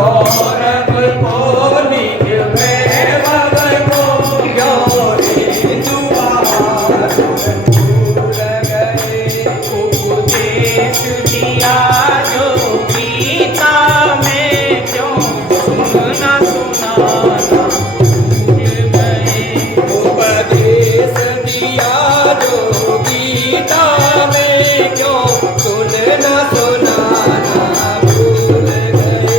गौरव को निज वैभव को गौरी दुआर भूल गए। उपदेश दिया जो गीता में क्यों सुनना सुनाना भूल गए। उपदेश दिया जो गीता में क्यों सुनना सुनाना भूल गए।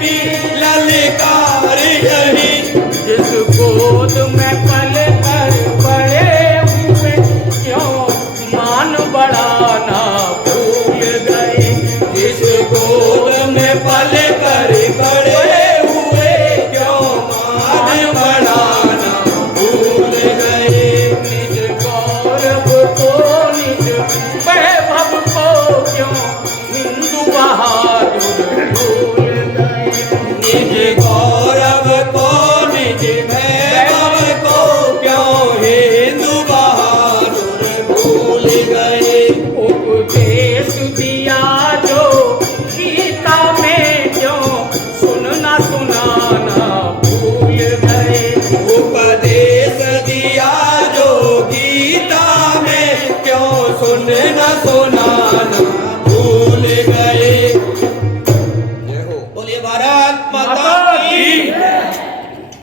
भी ललकार रही। जिस गोद में पल कर बड़े हुए क्यों मान बढ़ाना भूल गए। जिस गोद में पल कर बड़े हुए क्यों मान बढ़ाना भूल गए। निज गौरव को निज वैभव को क्यों हिंदू बहादुर भूल गए। निज गौरव को निज वैभव को क्यों हिंदू बहादुर भूल गए। उपदेश दिया जो गीता में क्यों सुनना सुनाना भूल गए। उपदेश दिया जो गीता में क्यों सुनना सुनाना